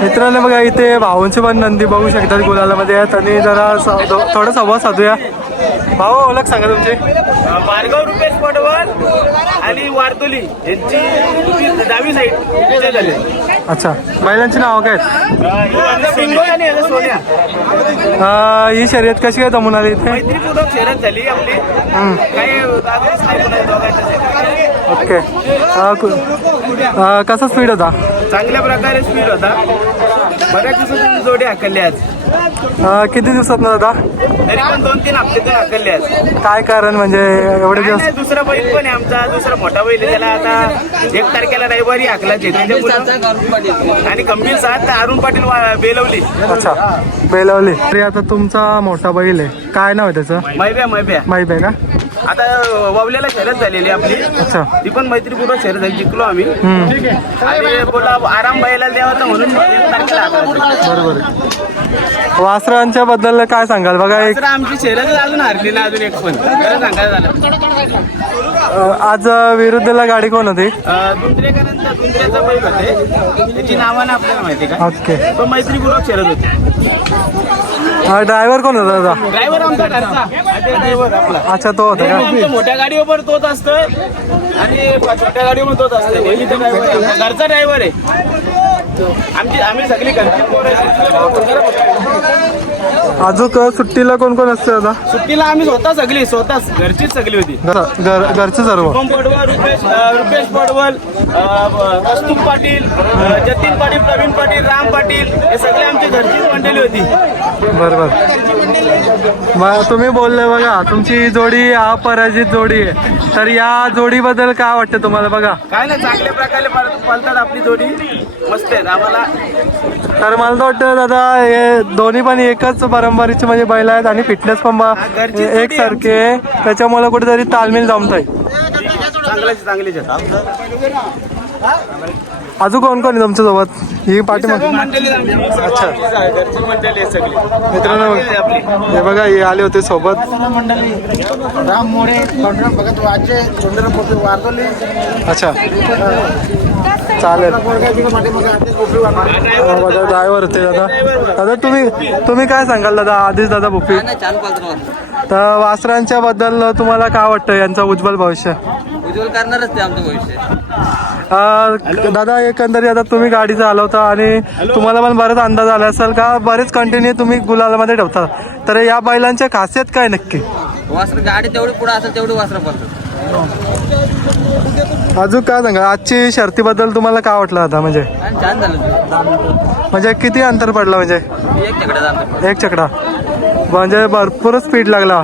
मित्रांनो बघा इथे भाऊंचे पण नंदी बघू शकतात गुलालामध्ये आहेत आणि जरा थोडं संवाद साधूया. भाऊ ओळख सांगा तुमची. भार्गव रुपेश पडवळ आणि वारतोली यांची डावी साईड झाली. अच्छा, बैलांची नावं काय आहेत? सिंगो आणि सोन्या. ही शर्यत कशी काय जमून आली इथे? मैत्रीपूर्वक शर्यत झाली आपली. काही दादाच नाही कोणाला दोघांच्या. ओके. कसा स्पीड होता? चांगल्या प्रकारे स्पीड होता. बऱ्याच दिवसातून जोडी हाकलली आज. किती दिवसात ना दादा? तरी पण 2-3 हप्त्यातून हाकलली आज. काय कारण म्हणजे एवढे दिवस? दुसरा बैल पण आहे आमचा, दुसरा मोठा बैल आहे. त्याला आता 1 तारखेला रविवारी हाकलायचे आणि गंभीर साथ अरुण पाटील बेलवली. अच्छा, बेलवली. तरी आता तुमचा मोठा बैल आहे, काय नाव आहे त्याचं? मैब्या. माहिती आहे का? आता वावल्याला शर्यत झालेली आपली. अच्छा, ती पण मैत्रीपूर्वक शर्यत झाली, जिंकलो आम्ही. आणि बोला आराम बैला द्यावा म्हणून 1 तारखेला हाकलायचं. बरोबर. वासरांच्या बद्दल काय सांगाल? बघा एक आमची शर्यत अजून हरली ना, अजून एक पण खरं सांगायचं झालं. आज विरुद्धला गाडी कोण होती? दुसऱ्याचा बैल होते, त्याची नावानं आपल्याला माहिती का? ओके. तो मैत्रीपूर्वक शर्यत होती. ड्रायव्हर कोण होता दादा? ड्रायव्हर आमचा घरचा ड्रायव्हर आपला. अच्छा, तो होता का? मोठ्या गाडीवर तोच असतोय आणि छोट्या गाडीवर तोच असतोय. घरचा ड्रायव्हर आहे आम्ही सगळी घरची पोरं आहे. अजून सुट्टीला कोण कोण असतं दादा? सुट्टीला आम्ही स्वतःच घरचीच सगळी होती. घरचं सर्व? पडवळ, रुपेश पडवळ, कस्तूर पाटील, जतीन पाटील, प्रवीण पाटील, राम पाटील, हे सगळे आमची घरचीच मंडळी होती. बरोबर. तुम्ही बोलले बघा तुमची जोडी अपराजित जोडी आहे, तर या जोडीबद्दल काय वाटतं तुम्हाला? बघा काय नाही, चांगल्या प्रकारे पळतात आपली जोडी, मस्त आहे आम्हाला. तर मला तर वाटतं दादा हे दोन्ही पण एकच परंपरेचे म्हणजे बैल आहेत आणि फिटनेस पण एकसारखे, त्याच्यामुळे कुठेतरी तालमील जमत आहे. चांगलीच अजून कोण कोण आहे तुमच्या सोबत? ही पाठी मंडळी. अच्छा, घरची मंडळी आहे सगळी. मित्रांनो हे बघा हे आले होते सोबत. राम मोडे, भगत वाचे, चंद्रपूर वारदोली. अच्छा, चालेल. ड्रायव्हर होते दादा. दादा तुम्ही काय सांगाल दादा? आधीच दादा भुपी. तर वासरांच्या बद्दल तुम्हाला काय वाटतं यांचं उज्ज्वल भविष्य? उज्ज्वल करणारच ते आमचं भविष्य. दादा एकंदरीत आता तुम्ही गाडी चालवता आणि तुम्हाला पण बराच अंदाज आला असेल का बरेच कंटिन्यू तुम्ही गुलालामध्ये ठेवता, तर या बैलांच्या खासियत काय नक्की? वासर गाडी तेवढी पुढे असेल तेवढी वासर पडतात. अजून काय सांगा आजची शर्तीबद्दल तुम्हाला काय वाटलं आता? म्हणजे छान झालं. म्हणजे किती अंतर पडलं? म्हणजे 1 चकडा. 1 चकडा म्हणजे भरपूर स्पीड लागला.